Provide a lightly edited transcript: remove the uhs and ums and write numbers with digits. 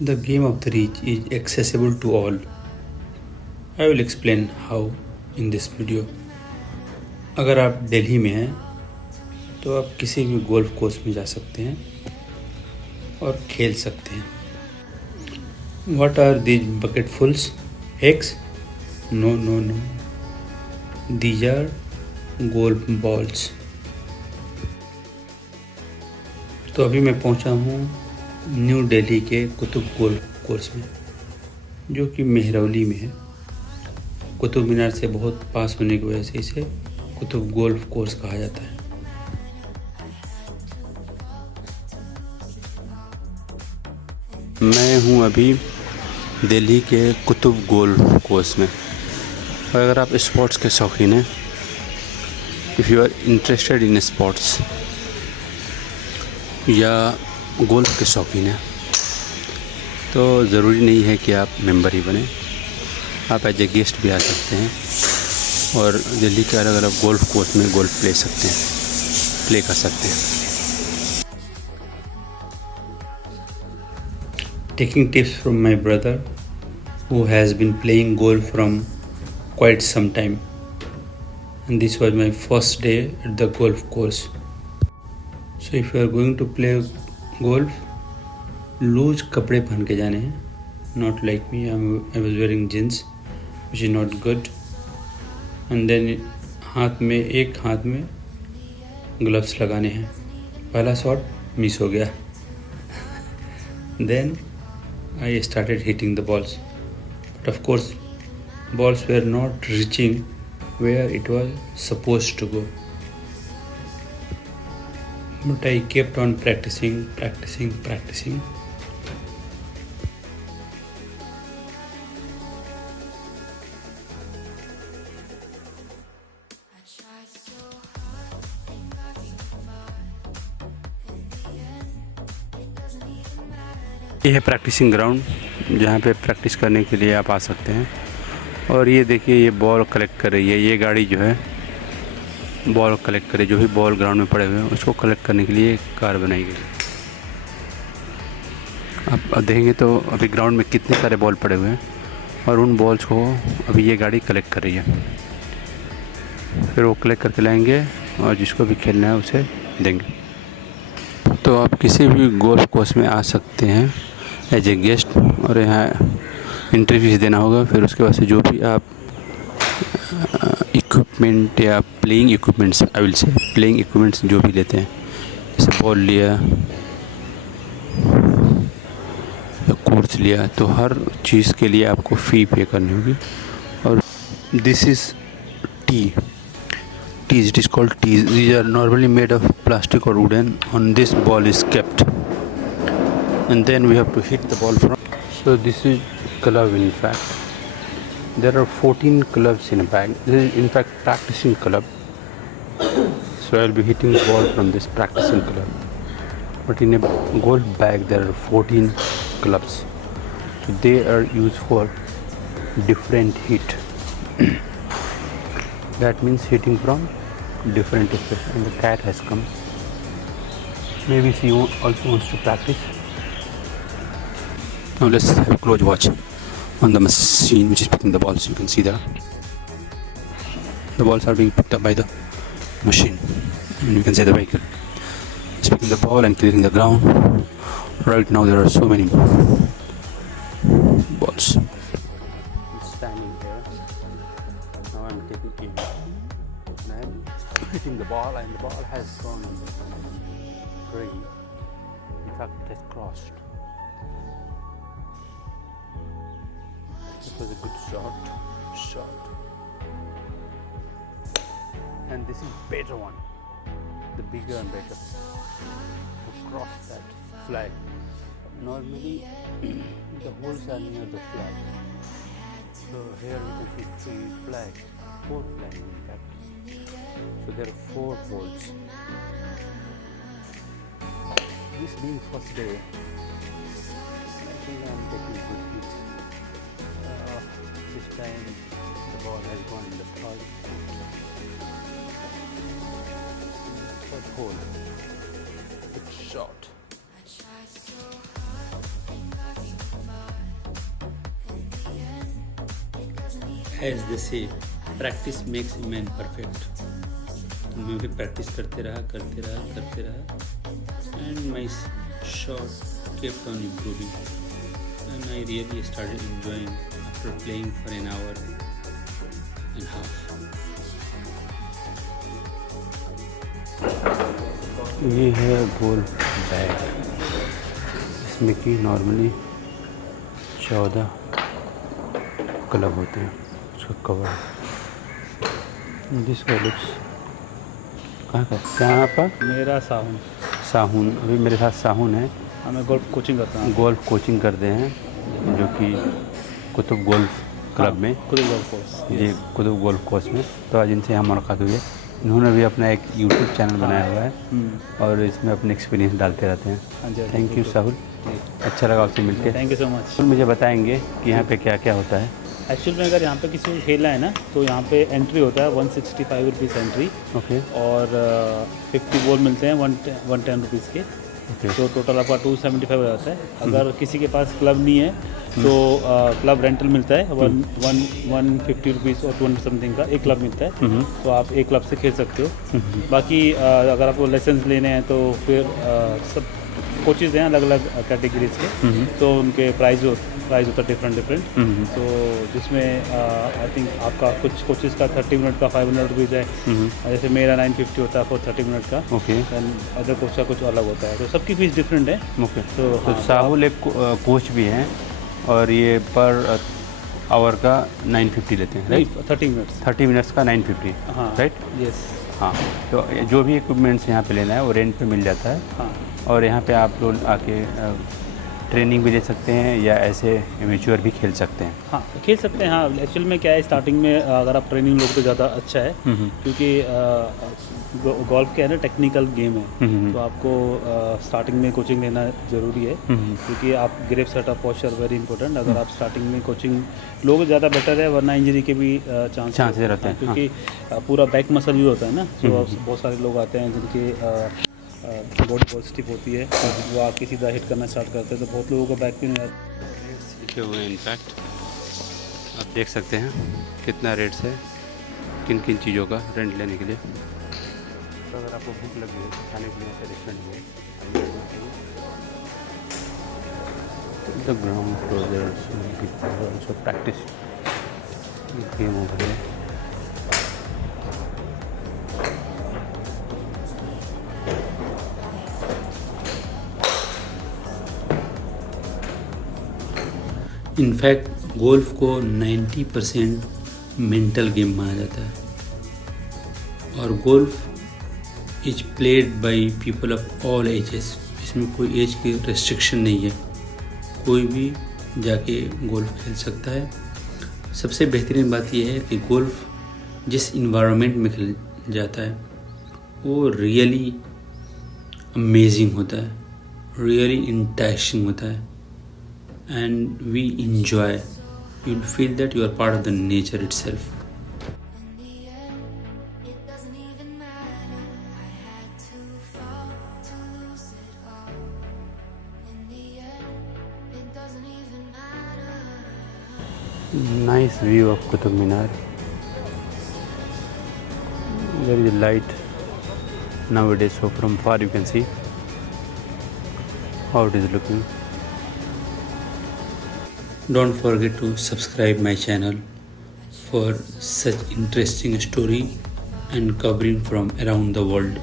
The game of the reach is accessible to all. I will explain how in this video. अगर आप दिल्ली में हैं तो आप किसी भी गोल्फ कोर्स में जा सकते हैं और खेल सकते हैं. What are these bucketfuls? Eggs? No, no, no. These are golf balls. तो अभी मैं पहुंचा हूं न्यू दिल्ली के कुतुब गोल्फ कोर्स में, जो कि मेहरौली में है. कुतुब मीनार से बहुत पास होने की वजह से इसे कुतुब गोल्फ कोर्स कहा जाता है. मैं हूं अभी दिल्ली के कुतुब गोल्फ कोर्स में. और अगर आप स्पोर्ट्स के शौकीन हैं, if you are interested in sports या गोल्फ के शौकीन हैं, तो ज़रूरी नहीं है कि आप मेंबर ही बने. आप एज ए गेस्ट भी आ सकते हैं और दिल्ली के अलग अलग गोल्फ कोर्स में गोल्फ प्ले कर सकते हैं. Taking tips from my brother, who has been playing golf from quite some time, and this was my first day at the golf course. So if you are going to play golf, loose कपड़े पहन के जाने हैं. Not like me, I was wearing jeans, which is not good. And then एक हाथ में gloves लगाने हैं. पहला शॉट मिस हो गया. Then I started hitting the balls, but of course balls were not reaching where it was supposed to go. But I kept on practicing. ये है प्रैक्टिसिंग ग्राउंड, जहाँ पे प्रैक्टिस करने के लिए आप आ सकते हैं. और ये देखिए, ये बॉल कलेक्ट कर रही है. ये गाड़ी जो है बॉल कलेक्ट करे, जो भी बॉल ग्राउंड में पड़े हुए हैं उसको कलेक्ट करने के लिए कार बनाई गई. आप देखेंगे तो अभी ग्राउंड में कितने सारे बॉल पड़े हुए हैं और उन बॉल्स को अभी ये गाड़ी कलेक्ट कर रही है. फिर वो कलेक्ट करके लाएंगे और जिसको भी खेलना है उसे देंगे. तो आप किसी भी गोल्फ कोर्स में आ सकते हैं एज ए गेस्ट, और यहाँ एंट्री फीस देना होगा. फिर उसके बाद से जो भी आप इक्विपमेंट या प्लेइंग इक्विपमेंट्स जो भी लेते हैं, जैसे बॉल लिया या कोर्स लिया, तो हर चीज़ के लिए आपको फ़ी पे करनी होगी. और this is tees, it is called tees. These are normally made of plastic or wooden. On this ball is kept, and then we have to hit the ball from. So this is club. In fact, there are 14 clubs in a bag. This is in fact practicing club. So I'll be hitting the ball from this practicing club. But in a golf bag there are 14 clubs. So they are used for different hit. That means hitting from different places. And the cat has come. Maybe she also wants to practice. Now let's have a close watch on the machine which is picking the balls. You can see that the balls are being picked up by the machine, and you can see the vehicle is picking the ball and clearing the ground. Right now there are so many balls. I'm standing here. Now I'm taking aim. Hitting the ball, and the ball has gone on the green. In fact, it has crossed. It was a good shot. And this is better one, the bigger and better, to cross that flag. Normally the holes are near the flag. So here we can see 4 flags in fact. So there are 4 holes. This being first day, I think I'm getting good hits. This time the ball has gone in the third hole. Good shot. As they say, practice makes a man perfect. मैं भी practice करते रहा and my shot kept on improving and I really started enjoying after playing for an hour and a half. ये है golf bag, इसमें कि normally 14 club होते हैं, उसका कवर। दिस लुक्स कहाँ का क्या है आपका? मेरा साहुन। अभी मेरे साथ साहुन है। मैं गोल्फ कोचिंग करता हूँ। गोल्फ कोचिंग करते हैं जो कि कुतुब गोल्फ क्लब में, कुतुब गोल्फ कोर्स, ये कुतुब गोल्फ कोर्स में। तो आज इनसे यहाँ मुलाकात हुई है। इन्होंने भी अपना एक यूट्यूब चैनल बनाया हुआ है और इसमें अपने एक्सपीरियंस डालते रहते हैं। थैंक यू साहुल, अच्छा लगा आपसे मिलकर। Thank you so much. मुझे बताएंगे कि यहाँ पे क्या क्या होता है? एक्चुअल में अगर यहाँ पे किसी को खेलना है ना तो यहाँ पे एंट्री होता है 165 रुपीज़ एंट्री। ओके। और 50 बॉल मिलते हैं 110 रुपीज़ के। ओके। तो टोटल आपका 275 हो जाता है। अगर किसी के पास क्लब नहीं है तो क्लब रेंटल मिलता है 150 रुपीज़ और 200 समथिंग का एक क्लब मिलता है। तो आप एक क्लब से खेल सकते हो। बाकी अगर आपको लाइसेंस लेने हैं तो फिर सब कोचेज़ हैं अलग अलग कैटेगरीज के, तो उनके प्राइस होता है डिफरेंट। तो जिसमें आई थिंक आपका कुछ कोचेज़ का 30 मिनट का 500 रुपीज़ है। जैसे मेरा 950 होता है फॉर 30 मिनट का। ओके। एंड अदर कोच का कुछ अलग होता है, तो सबकी फीस डिफरेंट है। ओके। तो तो साहुल एक कोच भी हैं और ये पर आवर का 950 लेते हैं, राइट? 30 मिनट्स का 950। हाँ, राइट? यस। हाँ, तो जो भी इक्विपमेंट्स यहाँ पे लेना है वो रेंट पे मिल जाता है। हाँ, और यहाँ पे आप लोग आके ट्रेनिंग भी दे सकते हैं या ऐसे एमेच्योर भी खेल सकते हैं। हाँ, खेल सकते हैं। हाँ, एक्चुअल में क्या है, स्टार्टिंग में अगर आप ट्रेनिंग लोगे तो ज़्यादा अच्छा है, क्योंकि गोल्फ क्या है ना, टेक्निकल गेम है। तो आपको स्टार्टिंग में कोचिंग लेना ज़रूरी है, क्योंकि आप grip setup posture very important. अगर आप स्टार्टिंग में कोचिंग लोगे ज़्यादा बेटर है, वरना इंजरी के भी चांसेस रहते हैं, क्योंकि पूरा बैक मसल भी होता है ना। तो बहुत सारे लोग आते हैं जिनके बॉडी बहुत स्टिफ होती है, वो आके सीधा हिट करना स्टार्ट करते हैं, तो बहुत लोगों को बैक पेन लिखे हुए हैं। इनफैक्ट आप देख सकते हैं कितना रेट्स है किन किन चीज़ों का रेंट लेने के लिए। तो अगर आपको भूख लगी है खाने के लिए ऐसे रेस्टोरेंट है। The ground floor so practice game over है। इनफैक्ट गोल्फ को 90% मेंटल गेम माना जाता है और golf is played by people of all ages. इसमें कोई एज की रेस्ट्रिक्शन नहीं है, कोई भी जाके गोल्फ खेल सकता है। सबसे बेहतरीन बात यह है कि गोल्फ जिस इन्वायरमेंट में खेल जाता है वो रियली अमेजिंग होता है, रियली इंटरेस्टिंग होता है and we enjoy. You'll feel that you are part of the nature itself. Nice view of Qutub Minar. There is a light nowadays, so from far you can see how it is looking. Don't forget to subscribe my channel for such interesting story and covering from around the world.